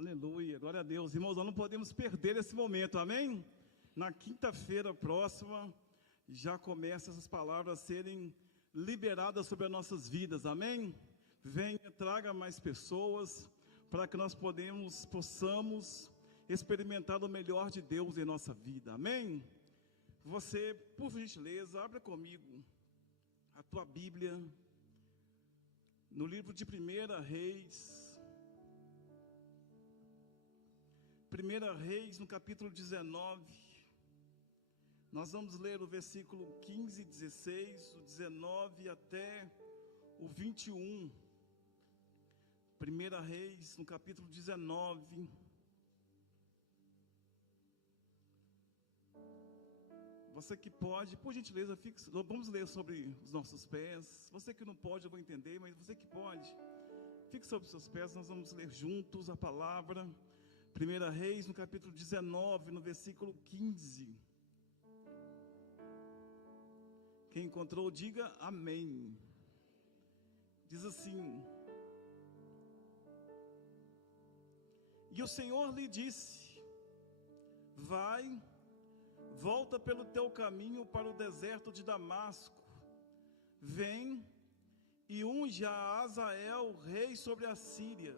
Aleluia, glória a Deus. Irmãos, nós não podemos perder esse momento, amém? Na quinta-feira próxima, já começam essas palavras a serem liberadas sobre as nossas vidas, amém? Venha, traga mais pessoas, para que nós possamos experimentar o melhor de Deus em nossa vida, amém? Você, por gentileza, abra comigo a tua Bíblia, no livro de 1 Reis, 1 Reis, no capítulo 19, nós vamos ler o versículo 15 e 16, o 19 até o 21. 1 Reis, no capítulo 19. Você que pode, por gentileza, vamos ler sobre os nossos pés. Você que não pode, eu vou entender, mas você que pode, fique sobre os seus pés, nós vamos ler juntos a palavra. 1 Reis, no capítulo 19, no versículo 15. Quem encontrou, diga amém. Diz assim: E o Senhor lhe disse: Vai, volta pelo teu caminho para o deserto de Damasco. Vem e unge a Azael, rei sobre a Síria.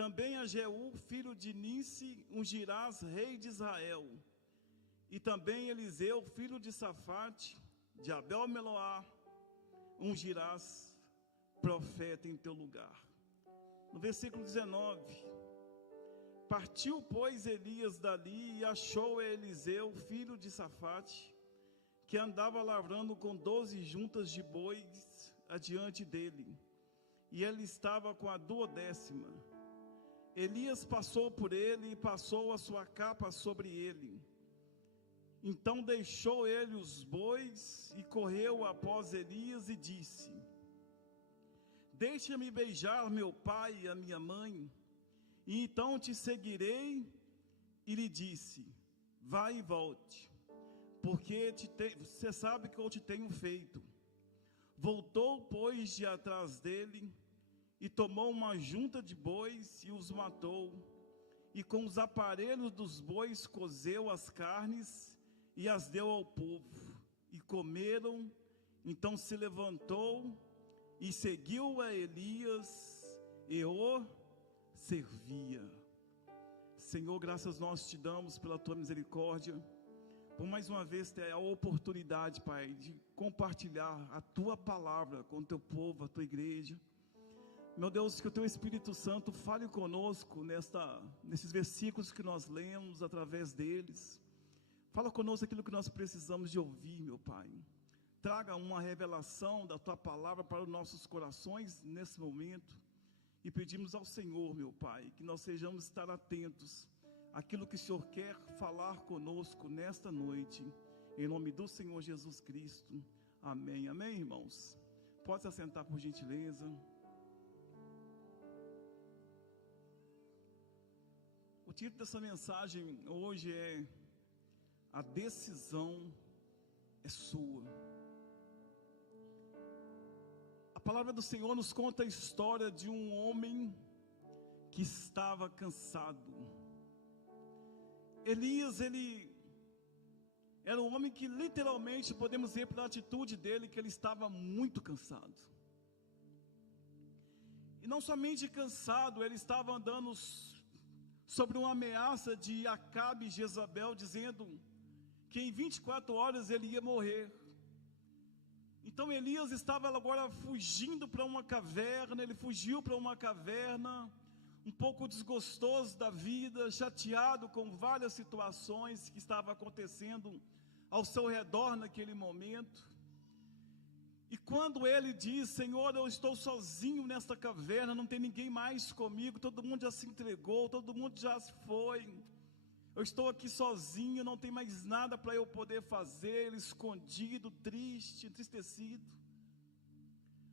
Também a Jeú, filho de Ninsi, ungirás rei de Israel. E também Eliseu, filho de Safate, de Abel-Meloá, ungirás profeta em teu lugar. No versículo 19: Partiu, pois, Elias dali e achou Eliseu, filho de Safate, que andava lavrando com 12 juntas de bois adiante dele, e ele estava com a 12ª. Elias passou por ele e passou a sua capa sobre ele. Então deixou ele os bois e correu após Elias e disse: Deixa-me beijar meu pai e a minha mãe, e então te seguirei. E lhe disse: Vai e volte, porque você sabe que eu te tenho feito. Voltou, pois, de atrás dele, e tomou uma junta de bois e os matou, e com os aparelhos dos bois cozeu as carnes e as deu ao povo, e comeram. Então se levantou e seguiu a Elias e o servia. Senhor, graças nós te damos pela tua misericórdia, por mais uma vez ter a oportunidade, Pai, de compartilhar a tua palavra com o teu povo, a tua igreja. Meu Deus, que o teu Espírito Santo fale conosco nesses versículos que nós lemos, através deles. Fala conosco aquilo que nós precisamos de ouvir, meu Pai. Traga uma revelação da tua palavra para os nossos corações nesse momento. E pedimos ao Senhor, meu Pai, que nós sejamos estar atentos àquilo que o Senhor quer falar conosco nesta noite. Em nome do Senhor Jesus Cristo. Amém. Amém, irmãos? Pode se assentar, por gentileza. O título dessa mensagem hoje é: A decisão é sua. A palavra do Senhor nos conta a história de um homem que estava cansado. Elias, ele era um homem que literalmente podemos ver pela atitude dele que ele estava muito cansado. E não somente cansado, ele estava andando sobre uma ameaça de Acabe e Jezabel, dizendo que em 24 horas ele ia morrer. Então Elias estava agora fugindo para uma caverna. Ele fugiu para uma caverna, um pouco desgostoso da vida, chateado com várias situações que estavam acontecendo ao seu redor naquele momento. E quando ele diz: Senhor, eu estou sozinho nesta caverna, não tem ninguém mais comigo, todo mundo já se entregou, todo mundo já se foi, eu estou aqui sozinho, não tem mais nada para eu poder fazer, escondido, triste, entristecido.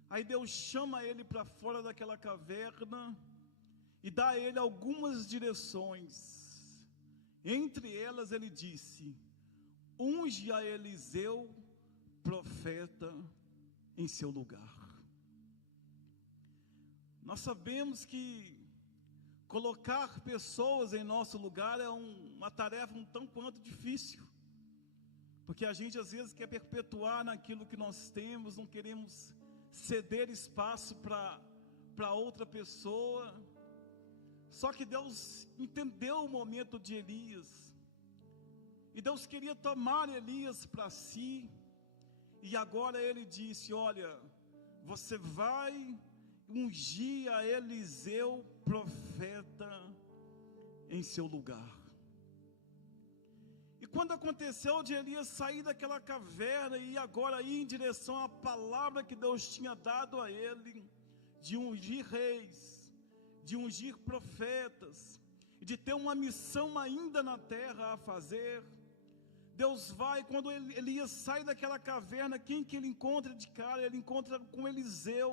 Aí Deus chama ele para fora daquela caverna e dá a ele algumas direções. Entre elas ele disse: unge a Eliseu, profeta, em seu lugar. Nós sabemos que colocar pessoas em nosso lugar é uma tarefa um tanto quanto difícil, porque a gente às vezes quer perpetuar naquilo que nós temos, não queremos ceder espaço para outra pessoa. Só que Deus entendeu o momento de Elias, e Deus queria tomar Elias para si, e agora Ele disse: olha, você vai ungir a Eliseu, profeta, em seu lugar. E quando aconteceu de Elias sair daquela caverna e agora ir em direção à palavra que Deus tinha dado a ele, de ungir reis, de ungir profetas, de ter uma missão ainda na terra a fazer, Deus vai, quando Elias sai daquela caverna, quem que ele encontra de cara? Ele encontra com Eliseu.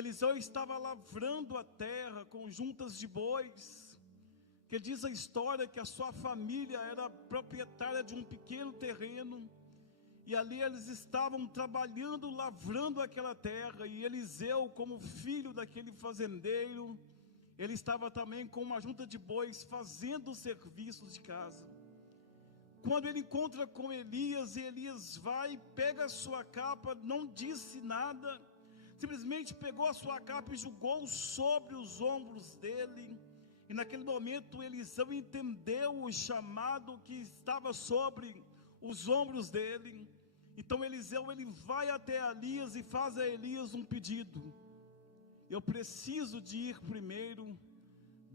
Eliseu estava lavrando a terra com juntas de bois, que diz a história que a sua família era proprietária de um pequeno terreno, e ali eles estavam trabalhando, lavrando aquela terra, e Eliseu, como filho daquele fazendeiro, ele estava também com uma junta de bois, fazendo os serviços de casa. Quando ele encontra com Elias, e Elias vai, pega a sua capa, não disse nada, simplesmente pegou a sua capa e jogou sobre os ombros dele. E naquele momento Eliseu entendeu o chamado que estava sobre os ombros dele. Então Eliseu, ele vai até Elias e faz a Elias um pedido: eu preciso de ir primeiro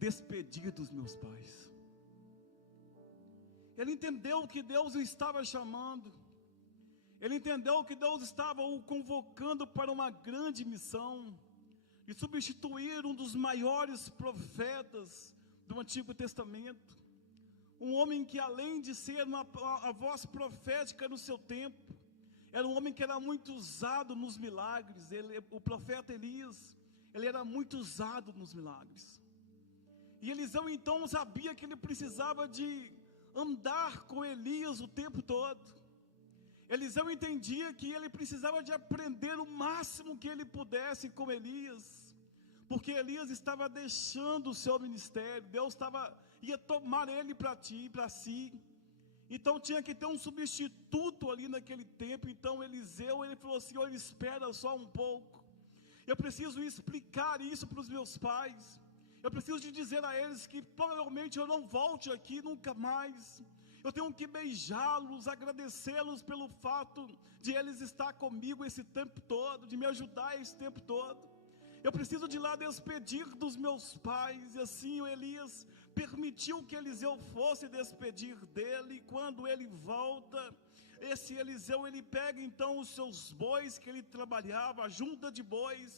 despedir dos meus pais. Ele entendeu que Deus o estava chamando, ele entendeu que Deus estava o convocando para uma grande missão, de substituir um dos maiores profetas do Antigo Testamento, um homem que, além de ser a voz profética no seu tempo, era um homem que era muito usado nos milagres. O profeta Elias, ele era muito usado nos milagres, e Eliseu então sabia que ele precisava de andar com Elias o tempo todo. Eliseu entendia que ele precisava de aprender o máximo que ele pudesse com Elias, porque Elias estava deixando o seu ministério, Deus ia tomar ele para si, então tinha que ter um substituto ali naquele tempo. Então Eliseu, ele falou assim: olha, espera só um pouco, eu preciso explicar isso para os meus pais, eu preciso de dizer a eles que provavelmente eu não volte aqui nunca mais, eu tenho que beijá-los, agradecê-los pelo fato de eles estar comigo esse tempo todo, de me ajudar esse tempo todo, eu preciso de lá despedir dos meus pais. E assim o Elias permitiu que Eliseu fosse despedir dele. E quando ele volta, esse Eliseu, ele pega então os seus bois que ele trabalhava, a junta de bois,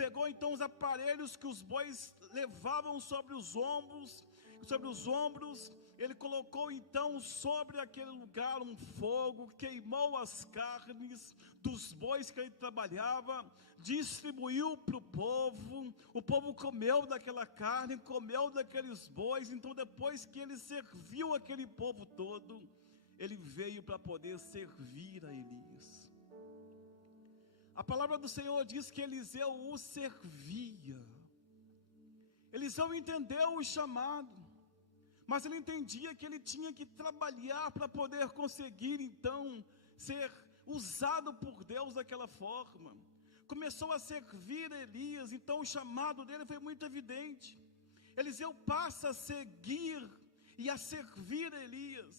pegou então os aparelhos que os bois levavam sobre os ombros, ele colocou então sobre aquele lugar um fogo, queimou as carnes dos bois que ele trabalhava, distribuiu para o povo comeu daquela carne, comeu daqueles bois. Então depois que ele serviu aquele povo todo, ele veio para poder servir a Elias. A palavra do Senhor diz que Eliseu o servia. Eliseu entendeu o chamado, mas ele entendia que ele tinha que trabalhar para poder conseguir então ser usado por Deus daquela forma. Começou a servir Elias, então o chamado dele foi muito evidente. Eliseu passa a seguir e a servir Elias.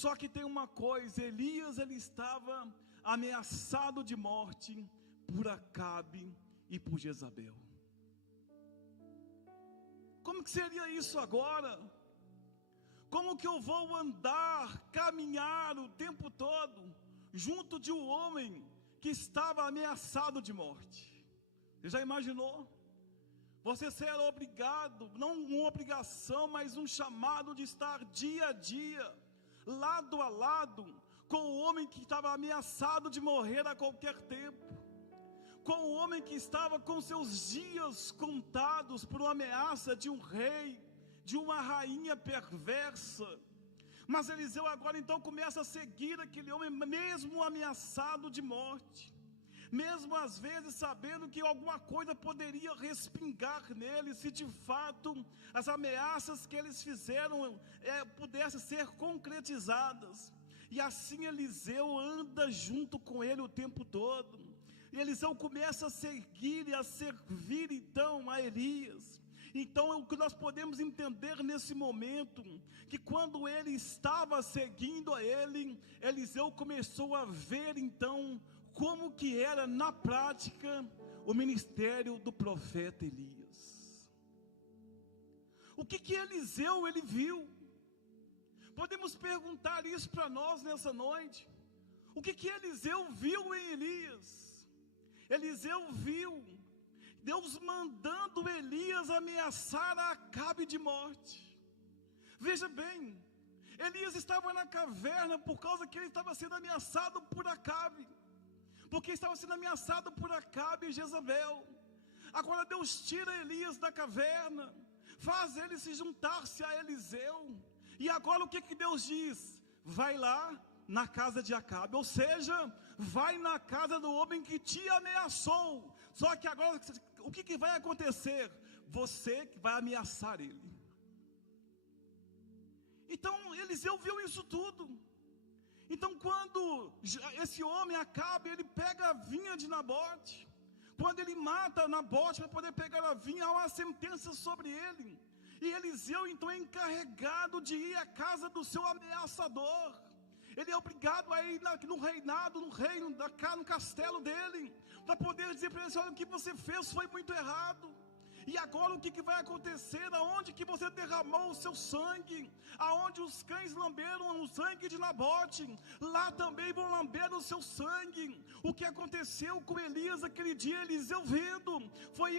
Só que tem uma coisa: Elias, ele estava ameaçado de morte por Acabe e por Jezabel. Como que seria isso agora? Como que eu vou andar, caminhar o tempo todo junto de um homem que estava ameaçado de morte? Você já imaginou? Você ser obrigado, não uma obrigação, mas um chamado de estar dia a dia, lado a lado, com o homem que estava ameaçado de morrer a qualquer tempo, com o homem que estava com seus dias contados por uma ameaça de um rei, de uma rainha perversa. Mas Eliseu agora então começa a seguir aquele homem mesmo ameaçado de morte. mesmo às vezes sabendo que alguma coisa poderia respingar nele, se de fato as ameaças que eles fizeram pudessem ser concretizadas. E assim Eliseu anda junto com ele o tempo todo. E Eliseu começa a seguir e a servir então a Elias. Então é o que nós podemos entender nesse momento, que quando ele estava seguindo a ele, Eliseu começou a ver então como que era na prática o ministério do profeta Elias. O que Eliseu ele viu? Podemos perguntar isso para nós nessa noite. O que Eliseu viu em Elias? Eliseu viu Deus mandando Elias ameaçar a Acabe de morte. Veja bem, Elias estava na caverna por causa que ele estava sendo ameaçado por Acabe. Porque estava sendo ameaçado por Acabe e Jezabel. Agora Deus tira Elias da caverna, faz ele se juntar-se a Eliseu. E agora o que Deus diz? Vai lá na casa de Acabe, ou seja, vai na casa do homem que te ameaçou. Só que agora o que vai acontecer? Você que vai ameaçar ele. Então Eliseu viu isso tudo. Então quando esse homem Acabe, ele pega a vinha de Nabote, quando ele mata Nabote para poder pegar a vinha, há uma sentença sobre ele. E Eliseu então é encarregado de ir à casa do seu ameaçador. Ele é obrigado a ir no reinado, no reino, no castelo dele, para poder dizer para ele: olha, o que você fez foi muito errado. E agora o que vai acontecer? Aonde que você derramou o seu sangue? Aonde os cães lamberam o sangue de Nabote, lá também vão lamber o seu sangue. O que aconteceu com Elias aquele dia? Eliseu vendo, foi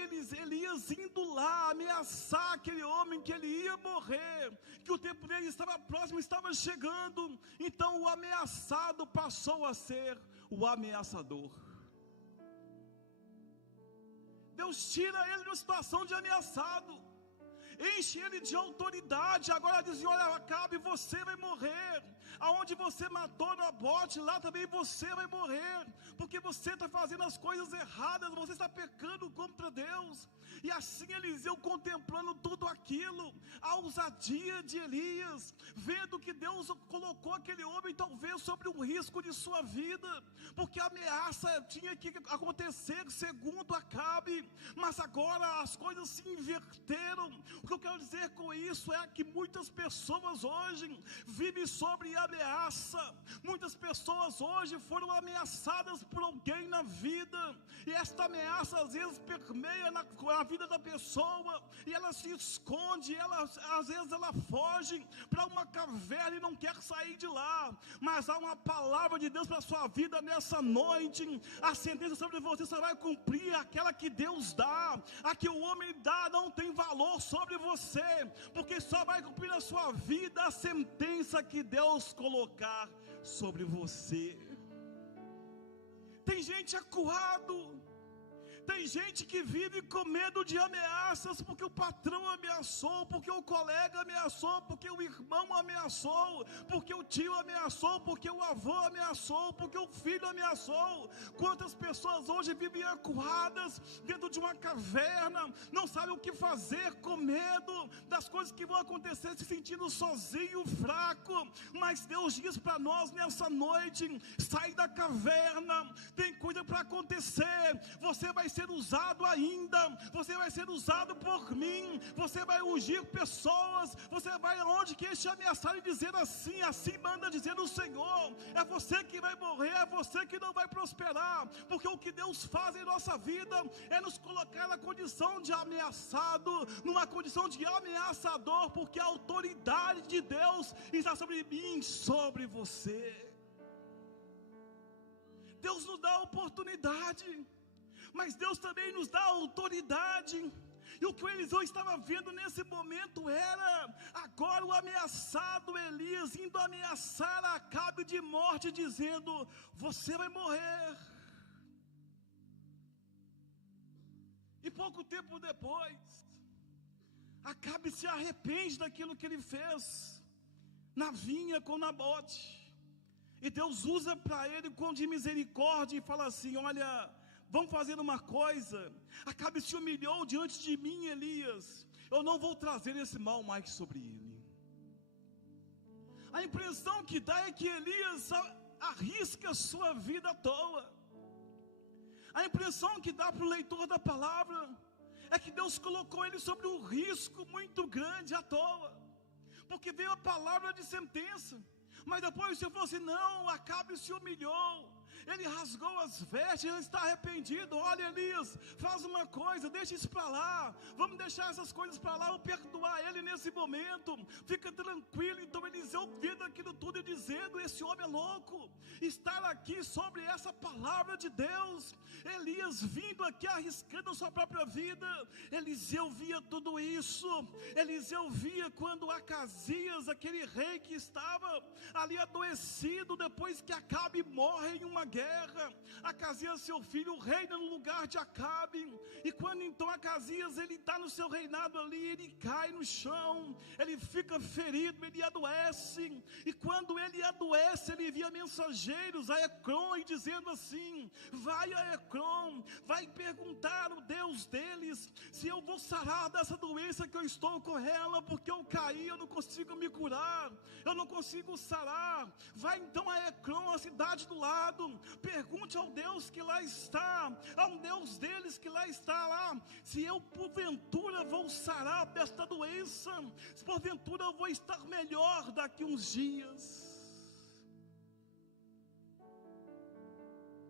Elias indo lá ameaçar aquele homem que ele ia morrer, que o tempo dele estava próximo, estava chegando. Então o ameaçado passou a ser o ameaçador. Deus tira ele de uma situação de ameaçado, enche ele de autoridade. Agora diz: olha, Acabe, você vai morrer. Aonde você matou Nabote, lá também você vai morrer, porque você está fazendo as coisas erradas, você está pecando contra Deus. E assim Eliseu, contemplando tudo aquilo, a ousadia de Elias, vendo que Deus colocou aquele homem talvez sobre um risco de sua vida, porque a ameaça tinha que acontecer segundo Acabe, mas agora as coisas se inverteram. O que eu quero dizer com isso é que muitas pessoas hoje vivem sobre ameaça. Muitas pessoas hoje foram ameaçadas por alguém na vida, e esta ameaça às vezes permeia na vida da pessoa, e ela se esconde, às vezes ela foge para uma caverna e não quer sair de lá. Mas há uma palavra de Deus para a sua vida nessa noite. A sentença sobre você só vai cumprir aquela que Deus dá. A que o homem dá não tem valor sobre você, porque só vai cumprir na sua vida a sentença que Deus colocar sobre você. Tem gente acuado, tem gente que vive com medo de ameaças, porque o patrão ameaçou, porque o colega ameaçou, porque o irmão ameaçou, porque o tio ameaçou, porque o avô ameaçou, porque o filho ameaçou. Quantas pessoas hoje vivem acuadas dentro de uma caverna, não sabem o que fazer, com medo das coisas que vão acontecer, se sentindo sozinho, fraco. Mas Deus diz para nós nessa noite: sai da caverna, tem coisa para acontecer. Você vai ser usado ainda, você vai ser usado por mim, você vai ungir pessoas, você vai aonde que eles te ameaçarem, dizer assim: assim manda dizer o Senhor. É você que vai morrer, é você que não vai prosperar, porque o que Deus faz em nossa vida é nos colocar na condição de ameaçado, numa condição de ameaçador, porque a autoridade de Deus está sobre mim, sobre você. Deus nos dá a oportunidade, mas Deus também nos dá autoridade. E o que o Eliseu estava vendo nesse momento era agora o ameaçado Elias indo ameaçar a Acabe de morte, dizendo: você vai morrer. E pouco tempo depois, Acabe se arrepende daquilo que ele fez na vinha com Nabote. E Deus usa para ele com de misericórdia e fala assim: olha, vamos fazer uma coisa. Acabe se humilhou diante de mim, Elias. Eu não vou trazer esse mal mais sobre ele. A impressão que dá é que Elias arrisca a sua vida à toa. A impressão que dá para o leitor da palavra é que Deus colocou ele sobre um risco muito grande à toa, porque veio a palavra de sentença. Mas depois o Senhor falou assim: não, Acabe se humilhou, ele rasgou as vestes, ele está arrependido. Olha, Elias, faz uma coisa, deixa isso para lá, vamos deixar essas coisas para lá, vou perdoar ele nesse momento, fica tranquilo. Então Eliseu ouvindo aquilo tudo e dizendo: esse homem é louco, estar aqui sobre essa palavra de Deus. Elias vindo aqui arriscando a sua própria vida. Eliseu via tudo isso. Eliseu via quando Acasias, aquele rei que estava ali adoecido, depois que Acabe morre em uma guerra, Acasias, seu filho, reina no lugar de Acabe. E quando então Acasias, ele está no seu reinado ali, ele cai no chão, ele fica ferido, ele adoece. E quando ele adoece, ele envia mensageiros a Ecrom, e dizendo assim: vai a Ecrom, vai perguntar ao Deus deles se eu vou sarar dessa doença que eu estou com ela, porque eu caí, eu não consigo me curar, eu não consigo sarar. Vai então a Ecrom, a cidade do lado, pergunte ao Deus que lá está, a um Deus deles que lá está lá, se eu porventura vou sarar desta doença, se porventura eu vou estar melhor daqui uns dias.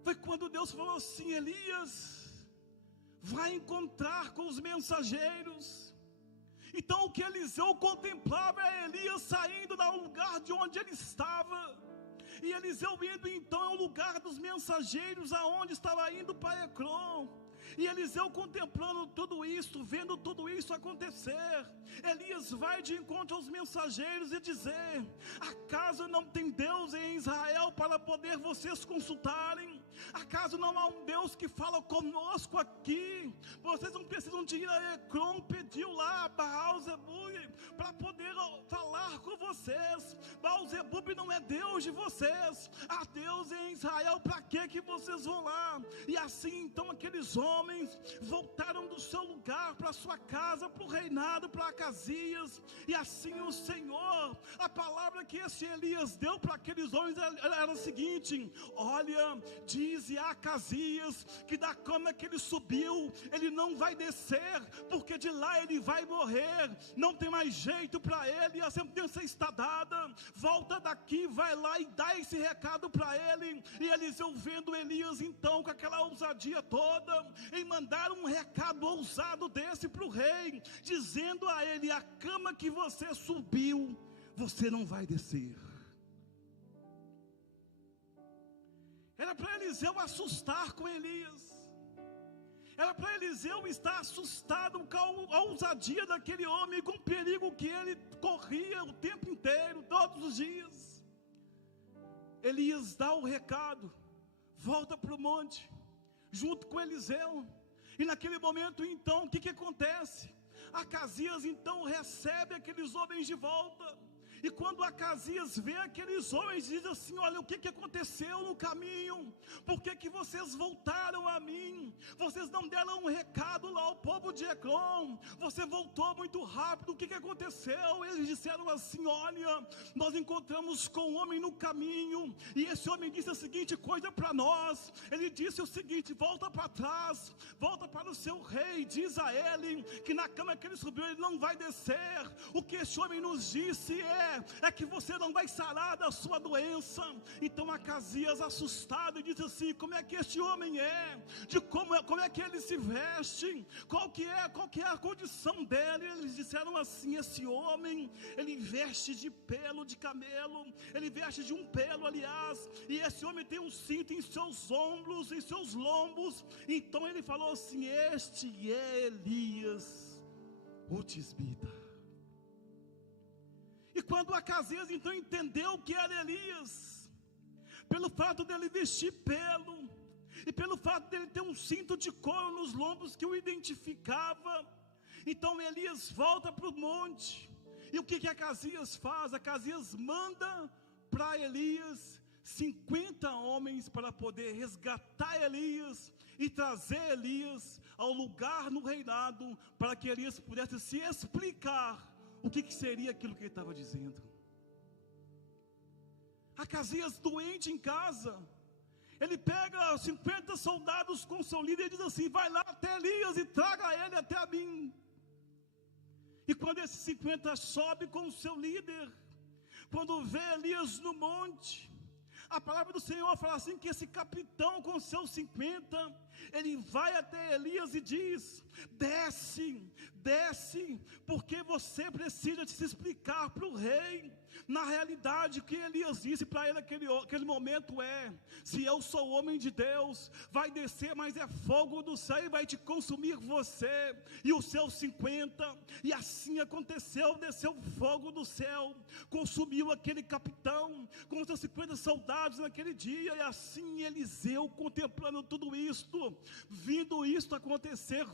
Foi quando Deus falou assim: Elias, vai encontrar com os mensageiros. Então o que Eliseu contemplava é Elias saindo do lugar de onde ele estava, e Eliseu indo então ao lugar dos mensageiros, aonde estava indo para Ecrom. E Eliseu contemplando tudo isso, vendo tudo isso acontecer, Elias vai de encontro aos mensageiros e dizer: acaso não tem Deus em Israel para poder vocês consultarem? Acaso não há um Deus que fala conosco aqui? Vocês não precisam de ir a Ecrom, pediu lá a Baal-zebub para poder falar com vocês. Baal-zebub não é Deus de vocês, há Deus em Israel, para que vocês vão lá? E assim então aqueles homens voltaram do seu lugar para sua casa, para o reinado, para Acasias. E assim o Senhor, a palavra que esse Elias deu para aqueles homens era a seguinte: olha, dize a Acasias que da cama que ele subiu, ele não vai descer, porque de lá ele vai morrer, não tem mais jeito para ele, a sentença está dada, volta daqui, vai lá e dá esse recado para ele. E Eliseu vendo Elias então com aquela ousadia toda, em mandar um recado ousado desse para o rei, dizendo a ele: a cama que você subiu, você não vai descer. Era para Eliseu assustar com Elias, era para Eliseu estar assustado com a ousadia daquele homem, com o perigo que ele corria o tempo inteiro, todos os dias. Elias dá o recado, volta para o monte, junto com Eliseu. E naquele momento então, o que acontece? Acasias então recebe aqueles homens de volta. E quando Acasias vê aqueles homens, diz assim: olha, o que aconteceu no caminho? Por que vocês voltaram a mim? Vocês não deram um recado lá ao povo de Ecrom, você voltou muito rápido, o que aconteceu? Eles disseram assim: olha, nós encontramos com um homem no caminho, e esse homem disse a seguinte coisa para nós. Ele disse o seguinte: volta para trás, volta para o seu rei, diz a ele que na cama que ele subiu ele não vai descer. O que esse homem nos disse é que você não vai sarar da sua doença. Então Acasias, assustado, disse assim: como é que este homem é? De como é que ele se veste? Qual que é a condição dele? Eles disseram assim: esse homem, ele veste de pelo de camelo, ele veste de um pelo, aliás, e esse homem tem um cinto em seus ombros, em seus lombos. Então ele falou assim: este é Elias, o tisbita. E quando Acasias então entendeu que era Elias, pelo fato dele vestir pelo, e pelo fato dele ter um cinto de couro nos lombos que o identificava, então Elias volta para o monte. E o que Acasias faz? Acasias manda para Elias 50 homens para poder resgatar Elias e trazer Elias ao lugar no reinado, para que Elias pudesse se explicar o que seria aquilo que ele estava dizendo. Acasias doente em casa, ele pega 50 soldados com seu líder e diz assim: vai lá até Elias e traga ele até a mim. E quando esses 50 sobe com o seu líder, quando vê Elias no monte, a palavra do Senhor fala assim, que esse capitão com seus 50, ele vai até Elias e diz: desce, desce, porque você precisa se explicar para o rei. Na realidade, o que Elias disse para ele naquele momento é: se eu sou homem de Deus, vai descer, mas é fogo do céu e vai te consumir você e os seus 50. E assim aconteceu, desceu fogo do céu, consumiu aquele capitão com os seus 50 soldados naquele dia. E assim Eliseu, contemplando tudo isto, vendo isto acontecer,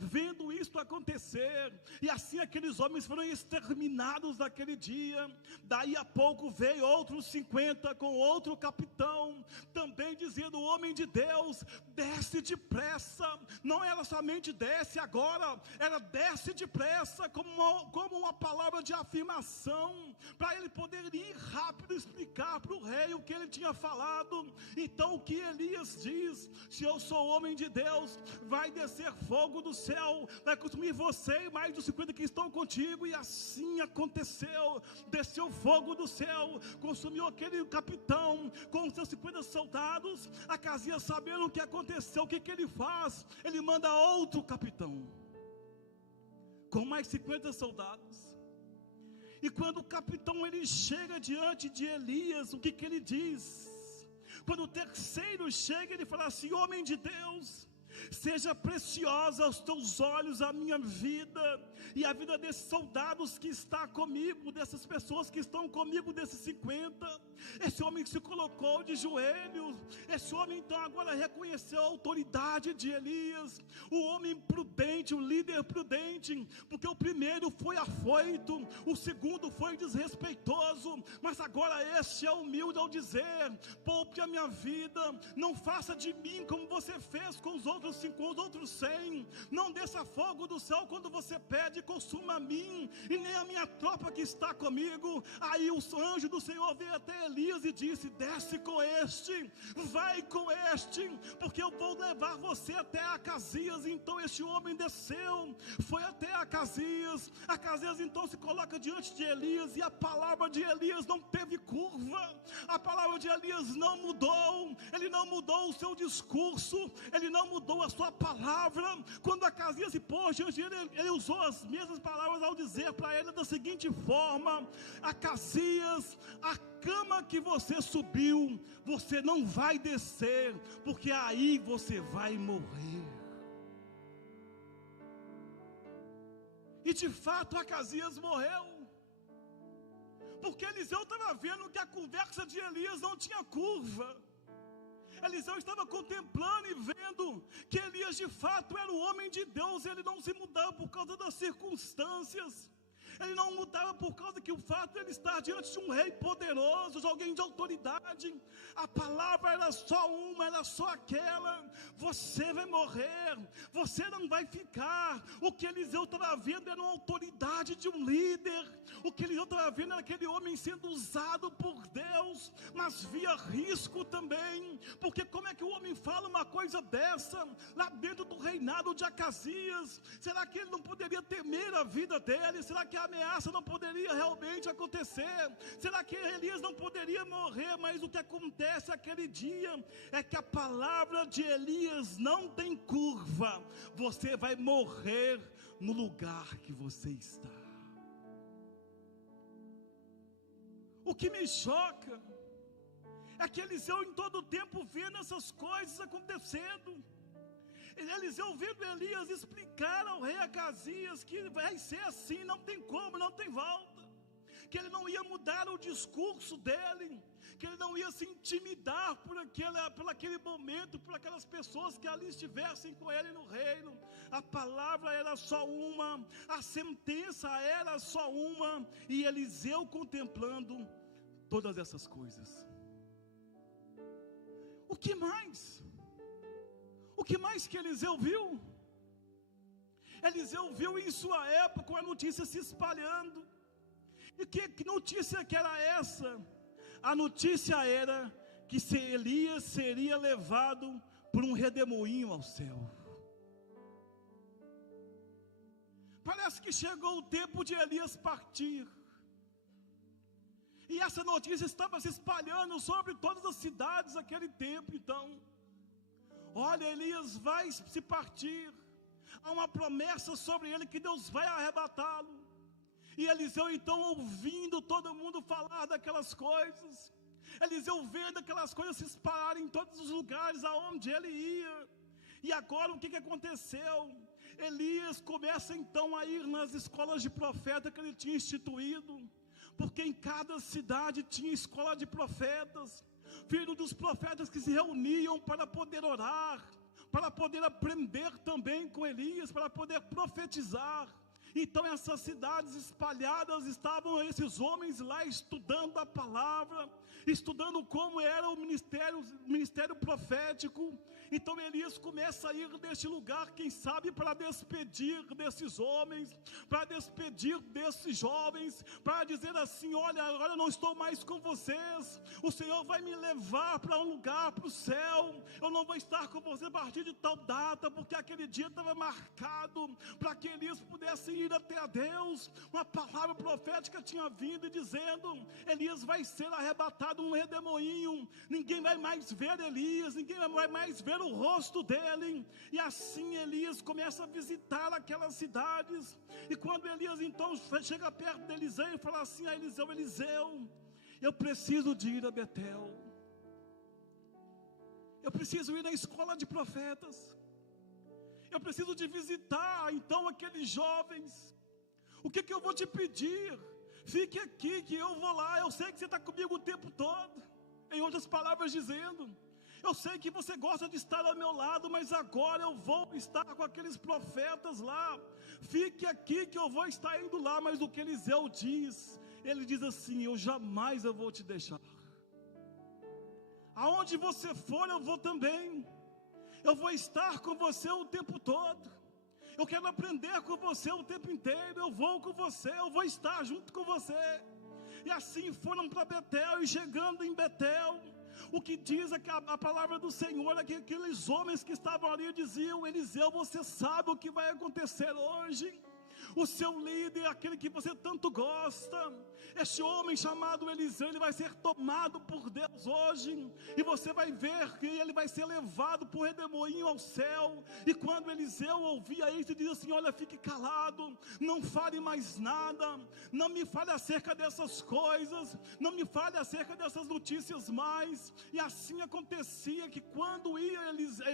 e assim aqueles homens foram exterminados naquele dia. Daí a pouco veio outros 50 com outro capitão, também dizendo: homem de Deus, desce depressa. Não era somente desce agora, era desce depressa, como uma palavra de afirmação, para ele poder ir rápido explicar para o rei o que ele tinha falado. Então o que Elias diz: se eu sou homem de Deus, vai descer fogo do céu, vai consumir você e mais dos 50 que estão contigo. E assim aconteceu, desceu fogo do céu, consumiu aquele capitão com os seus 50 soldados. Acasias, sabendo o que aconteceu, o que ele faz? Ele manda outro capitão com mais 50 soldados. E quando o capitão ele chega diante de Elias, o que ele diz? Quando o terceiro chega, ele fala assim: homem de Deus, seja preciosa aos teus olhos a minha vida e a vida desses soldados que está comigo, dessas pessoas que estão comigo, desses 50. Esse homem que se colocou de joelhos, esse homem então agora reconheceu a autoridade de Elias, o homem prudente, o líder prudente, porque o primeiro foi afoito, o segundo foi desrespeitoso, mas agora este é humilde ao dizer: poupe a minha vida, não faça de mim como você fez com os outros 5, os outros 100, não desça fogo do céu quando você pede, consuma a mim e nem a minha tropa que está comigo. Aí o anjo do Senhor veio até Elias e disse: desce com este, vai com este, porque eu vou levar você até Acasias. Então este homem desceu, foi até Acasias. Acasias então se coloca diante de Elias, e a palavra de Elias não teve curva, a palavra de Elias não mudou, ele não mudou o seu discurso, ele não mudou a sua palavra. Quando Acasias se pôs diante dele, ele usou as mesmas palavras ao dizer para ele da seguinte forma: Acasias, a cama que você subiu, você não vai descer, porque aí você vai morrer. E de fato Acasias morreu, porque Eliseu estava vendo que a conversa de Elias não tinha curva. Eliseu estava contemplando e vendo que Elias de fato era o homem de Deus. Ele não se mudava por causa das circunstâncias, ele não mudava por causa que o fato de ele estar diante de um rei poderoso, de alguém de autoridade. A palavra era só uma, era só aquela: você vai morrer, você não vai ficar. O que Eliseu estava vendo era uma autoridade de um líder, o que Eliseu estava vendo era aquele homem sendo usado por Deus, mas via risco também, porque como é que o homem fala uma coisa dessa, lá dentro do reinado de Acasias? Será que ele não poderia temer a vida dele? Será que a ameaça não poderia realmente acontecer? Será que Elias não poderia morrer? Mas o que acontece aquele dia é que a palavra de Elias não tem curva: você vai morrer no lugar que você está. O que me choca é que Eliseu em todo o tempo vendo essas coisas acontecendo, Eliseu vendo Elias explicar ao rei Acasias que vai ser assim, não tem como, não tem volta, que ele não ia mudar o discurso dele, que ele não ia se intimidar por aquele momento, por aquelas pessoas que ali estivessem com ele no reino. A palavra era só uma, a sentença era só uma, e Eliseu contemplando todas essas coisas. que mais? O que mais que Eliseu viu? Eliseu viu em sua época a notícia se espalhando. E que notícia que era essa? A notícia era que Elias seria levado por um redemoinho ao céu. Parece que chegou o tempo de Elias partir. E essa notícia estava se espalhando sobre todas as cidades naquele tempo. Então, olha, Elias vai se partir. Há uma promessa sobre ele que Deus vai arrebatá-lo. E Eliseu então ouvindo todo mundo falar daquelas coisas, Eliseu vendo aquelas coisas se espalharem em todos os lugares aonde ele ia. E agora o que aconteceu? Elias começa então a ir nas escolas de profeta que ele tinha instituído, porque em cada cidade tinha escola de profetas, filhos dos profetas que se reuniam para poder orar, para poder aprender também com Elias, para poder profetizar. Então essas cidades espalhadas estavam esses homens lá estudando a palavra, estudando como era o ministério profético. Então Elias começa a ir deste lugar, quem sabe para despedir desses homens, para despedir desses jovens, para dizer assim: olha, agora eu não estou mais com vocês, o Senhor vai me levar para um lugar, para o céu, eu não vou estar com vocês a partir de tal data, porque aquele dia estava marcado para que Elias pudesse ir até a Deus. Uma palavra profética tinha vindo e dizendo: Elias vai ser arrebatado num redemoinho, ninguém vai mais ver Elias, ninguém vai mais ver o rosto dele. E assim Elias começa a visitar aquelas cidades. E quando Elias então chega perto de Eliseu e fala assim a Eliseu: Eliseu, eu preciso de ir a Betel, eu preciso ir na escola de profetas, eu preciso de visitar então aqueles jovens. O que eu vou te pedir? Fique aqui que eu vou lá. Eu sei que você está comigo o tempo todo. Em outras palavras dizendo, eu sei que você gosta de estar ao meu lado, mas agora eu vou estar com aqueles profetas lá. Fique aqui que eu vou estar indo lá. Mas o que Eliseu diz, ele diz assim: eu jamais eu vou te deixar. Aonde você for eu vou também. Eu vou estar com você o tempo todo. Eu quero aprender com você o tempo inteiro. Eu vou com você, eu vou estar junto com você. E assim foram para Betel. E chegando em Betel, o que diz a palavra do Senhor é que aqueles homens que estavam ali diziam: Eliseu, você sabe o que vai acontecer hoje? O seu líder, aquele que você tanto gosta, este homem chamado Eliseu, ele vai ser tomado por Deus hoje. E você vai ver que ele vai ser levado por redemoinho ao céu. E quando Eliseu ouvia isso, ele dizia assim: olha, fique calado, não fale mais nada, não me fale acerca dessas coisas, não me fale acerca dessas notícias mais. E assim acontecia que quando ia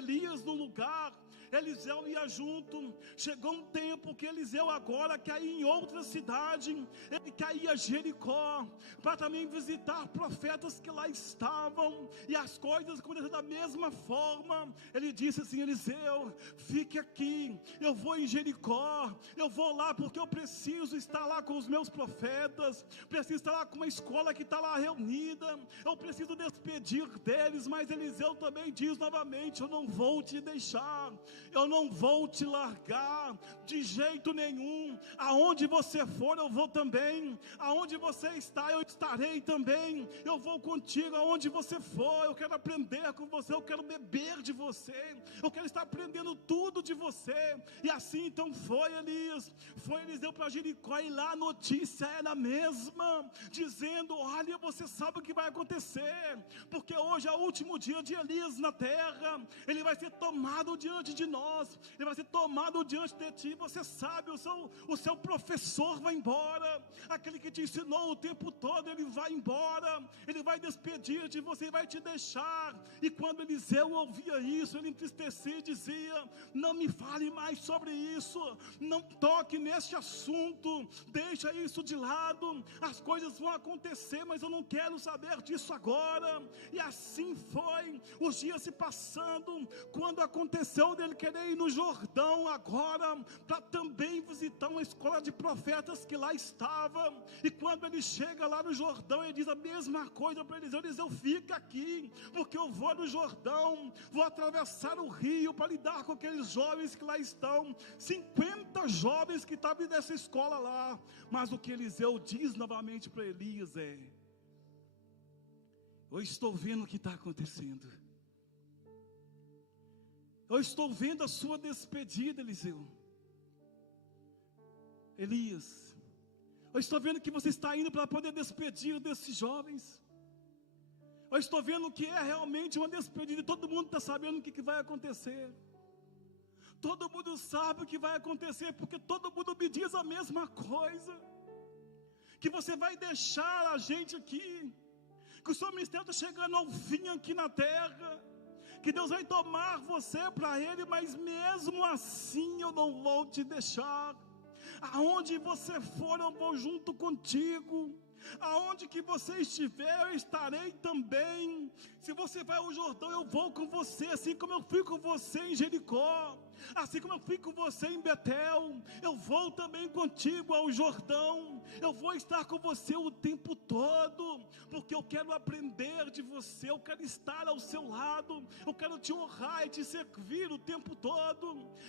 Elias no lugar, Eliseu ia junto. Chegou um tempo que Eliseu agora quer ir em outra cidade. Ele quer ir a Jericó, para também visitar profetas que lá estavam. E as coisas aconteceram da mesma forma. Ele disse assim: Eliseu, fique aqui, eu vou em Jericó, eu vou lá porque eu preciso estar lá com os meus profetas, preciso estar lá com uma escola que está lá reunida, eu preciso despedir deles. Mas Eliseu também diz novamente: eu não vou te deixar, eu não vou te largar de jeito nenhum. Aonde você for eu vou também, aonde você está eu estarei também. Eu vou contigo aonde você for. Eu quero aprender com você, eu quero beber de você, eu quero estar aprendendo tudo de você. E assim então foi Eliseu para Jericó. E lá a notícia era a mesma, dizendo: olha, você sabe o que vai acontecer, porque hoje é o último dia de Elias na terra. Ele vai ser tomado diante de nós, ele vai ser tomado diante de ti. Você sabe, o seu professor vai embora, aquele que te ensinou o tempo todo, ele vai embora, ele vai despedir de você, vai te deixar. E quando Eliseu ouvia isso, ele entristecia e dizia: não me fale mais sobre isso, não toque neste assunto, deixa isso de lado. As coisas vão acontecer, mas eu não quero saber disso agora. E assim foi, os dias se passando. Quando aconteceu dele querer ir no Jordão agora, para também visitar uma escola de profetas que lá estava. E quando ele chega lá no Jordão, ele diz a mesma coisa para Eliseu: Eliseu, fica aqui, porque eu vou no Jordão, vou atravessar o rio para lidar com aqueles jovens que lá estão, 50 jovens que estavam nessa escola lá. Mas o que Eliseu diz novamente para Elias é: eu estou vendo o que está acontecendo. Eu estou vendo a sua despedida, Eliseu. Elias, eu estou vendo que você está indo para poder despedir desses jovens. Eu estou vendo que é realmente uma despedida. Todo mundo está sabendo o que vai acontecer. Todo mundo sabe o que vai acontecer, porque todo mundo me diz a mesma coisa. Que você vai deixar a gente aqui, que o seu ministério está chegando ao fim aqui na terra, que Deus vai tomar você para Ele, mas mesmo assim eu não vou te deixar. Aonde você for, eu vou junto contigo. Aonde que você estiver, eu estarei também. Se você vai ao Jordão, eu vou com você, assim como eu fui com você em Jericó, assim como eu fui com você em Betel, eu vou também contigo ao Jordão. Eu vou estar com você o tempo todo, porque eu quero aprender de você, eu quero estar ao seu lado, eu quero te honrar e te servir o tempo todo.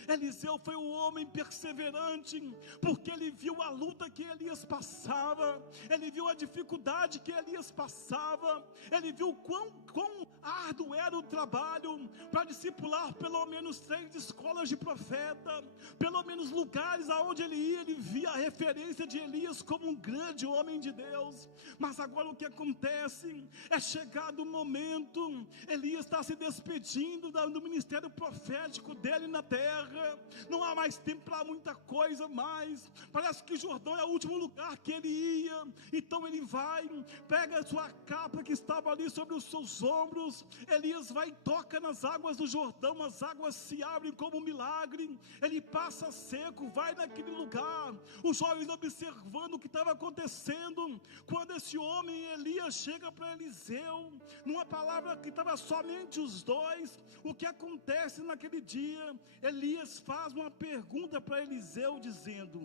Eliseu foi um homem perseverante, porque ele viu a luta que Elias passava, ele viu a dificuldade que Elias passava, ele viu quão árduo era o trabalho para discipular pelo menos 3 escolas de profeta, pelo menos lugares aonde ele ia, ele via a referência de Elias como um grande homem de Deus. Mas agora o que acontece é chegado o momento, Elias está se despedindo do ministério profético dele na terra, não há mais tempo para muita coisa mais, parece que Jordão é o último lugar que ele ia. Então ele vai, pega a sua capa que estava ali sobre os seus ombros, Elias vai e toca nas águas do Jordão, as águas se abrem como um milagre, ele passa seco, vai naquele lugar, os jovens observando o que estava acontecendo. Quando esse homem Elias chega para Eliseu, numa palavra que estava somente os dois, o que acontece naquele dia? Elias faz uma pergunta para Eliseu dizendo: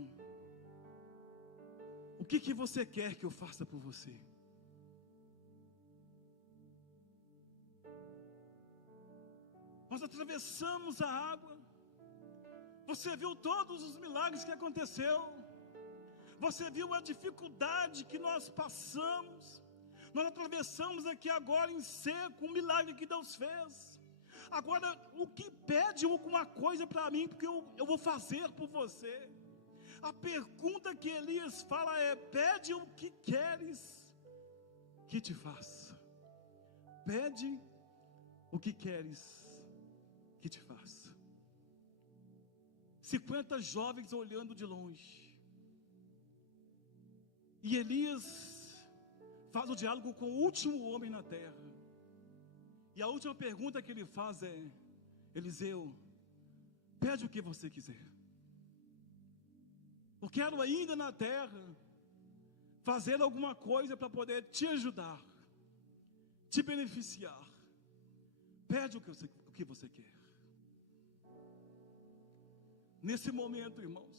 o que você quer que eu faça por você? Nós atravessamos a água, você viu todos os milagres que aconteceu, você viu a dificuldade que nós passamos, nós atravessamos aqui agora em seco, um milagre que Deus fez. Agora, o que pede alguma coisa para mim, porque eu vou fazer por você? A pergunta que Elias fala é: pede o que queres que te faça. Pede o que queres que te faça. 50 jovens olhando de longe, e Elias faz o diálogo com o último homem na terra, e a última pergunta que ele faz é: Eliseu, pede o que você quiser. Eu quero ainda na terra fazer alguma coisa para poder te ajudar, te beneficiar. Pede o que você quer. Nesse momento, irmãos,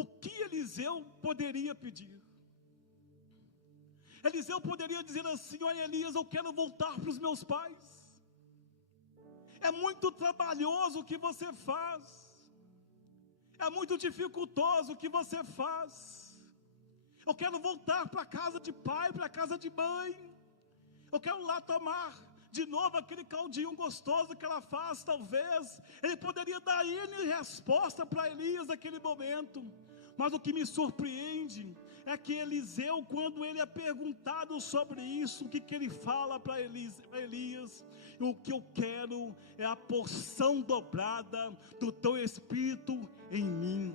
o que Eliseu poderia pedir? Eliseu poderia dizer assim: olha, Elias, eu quero voltar para os meus pais. É muito trabalhoso o que você faz, é muito dificultoso o que você faz. Eu quero voltar para a casa de pai, para a casa de mãe. Eu quero lá tomar de novo aquele caldinho gostoso que ela faz. Talvez ele poderia dar resposta para Elias naquele momento. Mas o que me surpreende é que Eliseu, quando ele é perguntado sobre isso, o que ele fala para Elias? O que eu quero é a porção dobrada do teu Espírito em mim.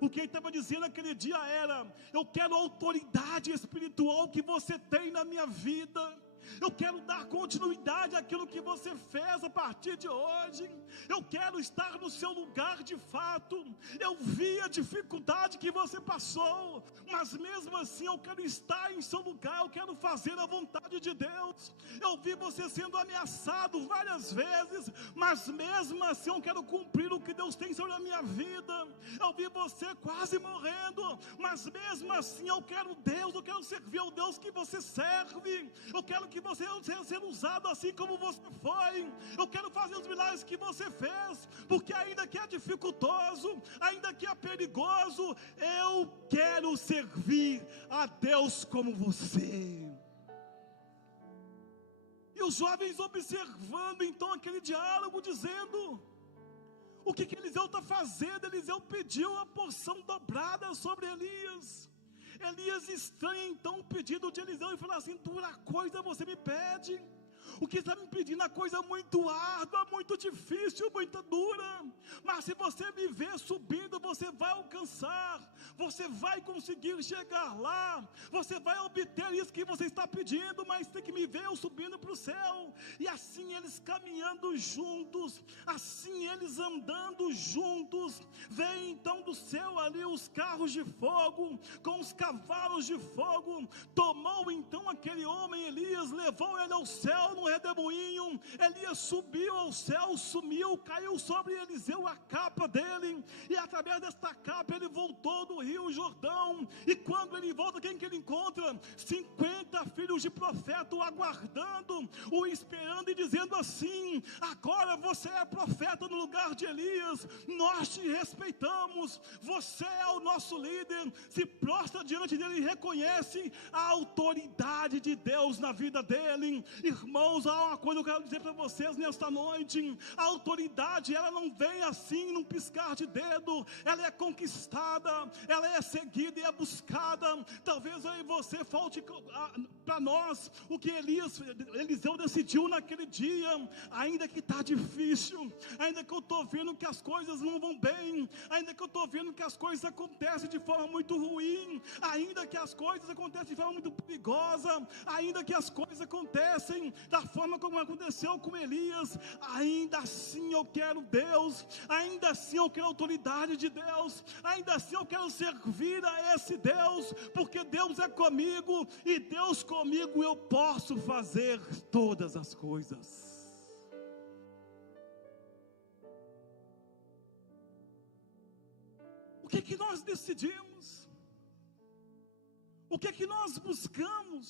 O que ele estava dizendo naquele dia era: eu quero a autoridade espiritual que você tem na minha vida. Eu quero dar continuidade àquilo que você fez a partir de hoje. Eu quero estar no seu lugar de fato. Eu vi a dificuldade que você passou, mas mesmo assim eu quero estar em seu lugar. Eu quero fazer a vontade de Deus. Eu vi você sendo ameaçado várias vezes, mas mesmo assim eu quero cumprir o que Deus tem sobre a minha vida. Eu vi você quase morrendo, mas mesmo assim eu quero Deus, eu quero servir ao Deus que você serve. Eu quero que você seja usado assim como você foi. Eu quero fazer os milagres que você fez, porque ainda que é dificultoso, ainda que é perigoso, eu quero servir a Deus como você. E os jovens observando então aquele diálogo, dizendo: o que Eliseu está fazendo? Eliseu pediu a porção dobrada sobre Elias. Elias estranha então o pedido de Eliseu e fala assim: dura coisa você me pede? O que está me pedindo é coisa muito árdua, muito difícil, muito dura. Mas se você me ver subindo, você vai alcançar. Você vai conseguir chegar lá. Você vai obter isso que você está pedindo, mas tem que me ver eu subindo para o céu. E assim eles caminhando juntos, assim eles andando juntos, vem então do céu ali os carros de fogo, com os cavalos de fogo. Tomou então aquele homem Elias, levou ele ao céu no redemoinho. Elias subiu ao céu, sumiu, caiu sobre Eliseu a capa dele, e através desta capa ele voltou do rio Jordão. E quando ele volta, quem que ele encontra? 50 filhos de profeta o aguardando, o esperando e dizendo assim: agora você é profeta no lugar de Elias, nós te respeitamos, você é o nosso líder. Se prostra diante dele e reconhece a autoridade de Deus na vida dele. Irmãos, há uma coisa que eu quero dizer para vocês nesta noite: a autoridade, ela não vem assim num piscar de dedo, ela é conquistada, ela é seguida e é buscada. Talvez aí você falte para nós o que Eliseu decidiu naquele dia. Ainda que está difícil, ainda que eu estou vendo que as coisas não vão bem, ainda que eu estou vendo que as coisas acontecem de forma muito ruim, ainda que as coisas acontecem de forma muito perigosa, ainda que as coisas acontecem da forma como aconteceu com Elias, ainda assim eu quero Deus, ainda assim eu quero a autoridade de Deus, ainda assim eu quero servir a esse Deus, porque Deus é comigo, e Deus comigo eu posso fazer todas as coisas. O que nós decidimos? O que nós buscamos?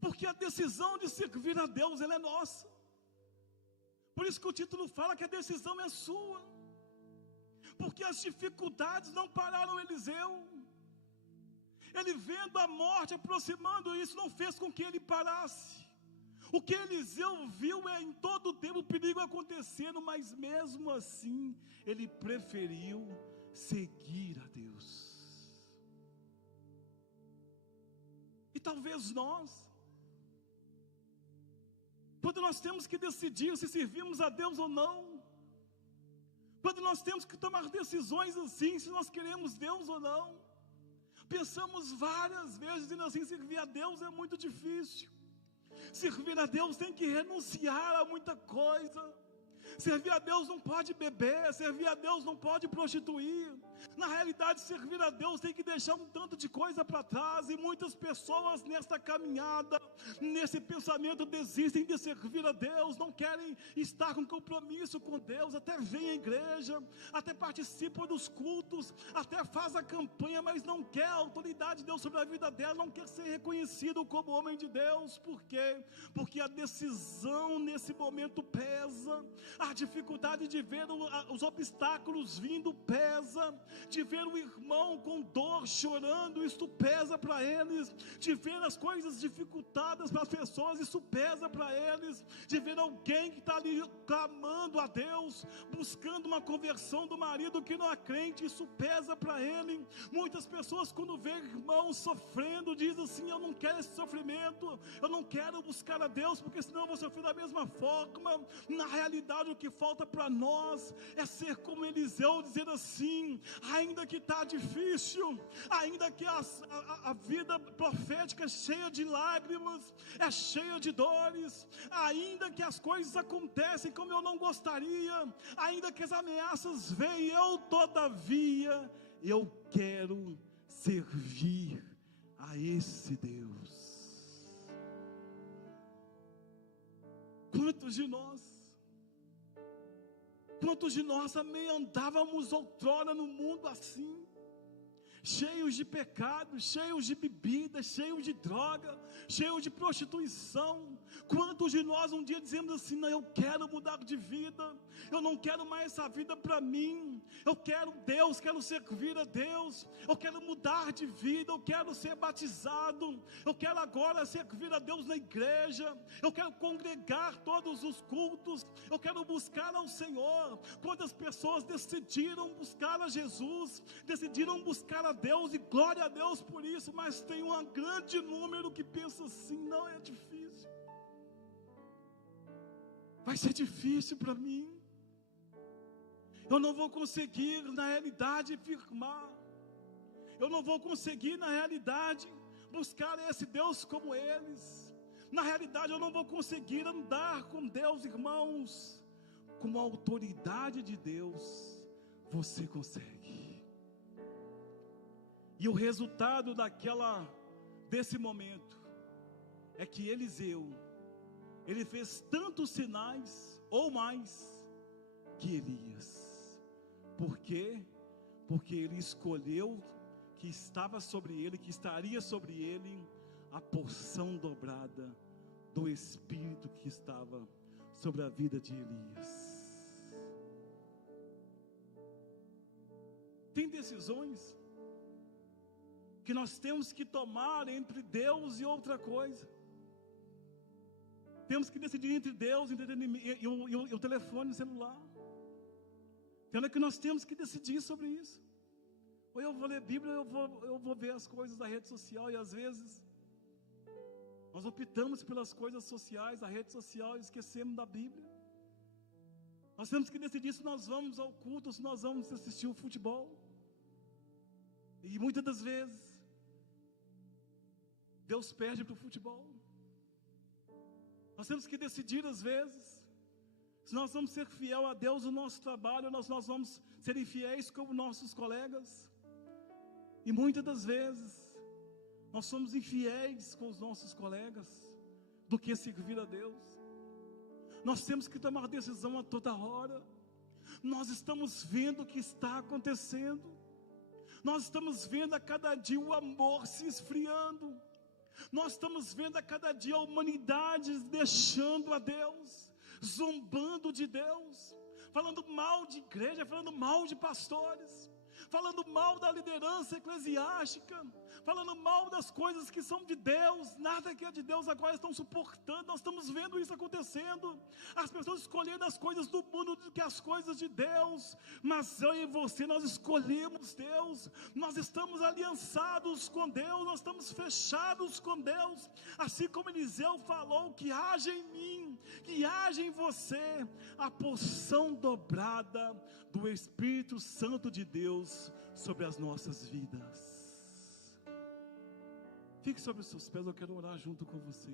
Porque a decisão de servir a Deus, ela é nossa. Por isso que o título fala que a decisão é sua. Porque as dificuldades não pararam Eliseu. Ele vendo a morte aproximando, isso não fez com que ele parasse. O que Eliseu viu é em todo o tempo o perigo acontecendo, mas mesmo assim, ele preferiu seguir a Deus. E talvez nós, quando nós temos que decidir se servimos a Deus ou não, quando nós temos que tomar decisões assim, se nós queremos Deus ou não, pensamos várias vezes, dizendo assim: servir a Deus é muito difícil, servir a Deus tem que renunciar a muita coisa, servir a Deus não pode beber, servir a Deus não pode prostituir. Na realidade, servir a Deus tem que deixar um tanto de coisa para trás, e muitas pessoas nesta caminhada, nesse pensamento, desistem de servir a Deus, não querem estar com compromisso com Deus, até vem à igreja, até participa dos cultos, até faz a campanha, mas não quer a autoridade de Deus sobre a vida dela, não quer ser reconhecido como homem de Deus. Por quê? Porque a decisão nesse momento pesa, a dificuldade de ver os obstáculos vindo pesa, de ver o irmão com dor chorando, isso pesa para eles, de ver as coisas dificultadas para as pessoas, isso pesa para eles, de ver alguém que está ali clamando a Deus, buscando uma conversão do marido que não é crente, isso pesa para ele. Muitas pessoas, quando vê irmãos sofrendo, dizem assim: eu não quero esse sofrimento, eu não quero buscar a Deus, porque senão eu vou sofrer da mesma forma. Na realidade, o que falta para nós é ser como Eliseu, dizendo assim: ainda que está difícil, ainda que a vida profética é cheia de lágrimas, é cheia de dores, ainda que as coisas acontecem como eu não gostaria, ainda que as ameaças venham, todavia, eu quero servir a esse Deus. Quantos de nós também andávamos outrora no mundo assim, cheios de pecado, cheios de bebida, cheios de droga, cheios de prostituição. Quantos de nós um dia dizemos assim: não, eu quero mudar de vida, eu não quero mais essa vida para mim, eu quero Deus, quero servir a Deus, eu quero mudar de vida, eu quero ser batizado, eu quero agora servir a Deus na igreja, eu quero congregar todos os cultos, eu quero buscar ao Senhor. Quantas pessoas decidiram buscar a Jesus, decidiram buscar a Deus, e glória a Deus por isso, mas tem um grande número que pensa assim: não, é difícil, vai ser difícil para mim, eu não vou conseguir na realidade firmar, eu não vou conseguir na realidade buscar esse Deus como eles, na realidade eu não vou conseguir andar com Deus. Irmãos, com a autoridade de Deus você consegue. E o resultado desse momento é que Eliseu, ele fez tantos sinais ou mais que Elias. Por quê? Porque ele escolheu que estava sobre ele, que estaria sobre ele a porção dobrada do Espírito que estava sobre a vida de Elias. Tem decisões que nós temos que tomar entre Deus e outra coisa. Temos que decidir entre Deus e o telefone celular. Tem hora que nós temos que decidir sobre isso. Ou eu vou ler Bíblia, ou eu vou ver as coisas da rede social. E às vezes nós optamos pelas coisas sociais, da rede social, e esquecemos da Bíblia. Nós temos que decidir se nós vamos ao culto, ou se nós vamos assistir o futebol. E muitas das vezes Deus perde para o futebol. Nós temos que decidir às vezes se nós vamos ser fiel a Deus no nosso trabalho, ou nós vamos ser infiéis como nossos colegas. E muitas das vezes nós somos infiéis com os nossos colegas do que servir a Deus. Nós temos que tomar decisão a toda hora. Nós estamos vendo o que está acontecendo. Nós estamos vendo a cada dia o amor se esfriando. Nós estamos vendo a cada dia a humanidade deixando a Deus, zombando de Deus, falando mal de igreja, falando mal de pastores, falando mal da liderança eclesiástica, falando mal das coisas que são de Deus. Nada que é de Deus agora estão suportando. Nós estamos vendo isso acontecendo, as pessoas escolhendo as coisas do mundo do que as coisas de Deus. Mas eu e você, nós escolhemos Deus, nós estamos aliançados com Deus, nós estamos fechados com Deus, assim como Eliseu falou: que haja em mim, que haja em você a porção dobrada do Espírito Santo de Deus sobre as nossas vidas. Fique sobre os seus pés, eu quero orar junto com você.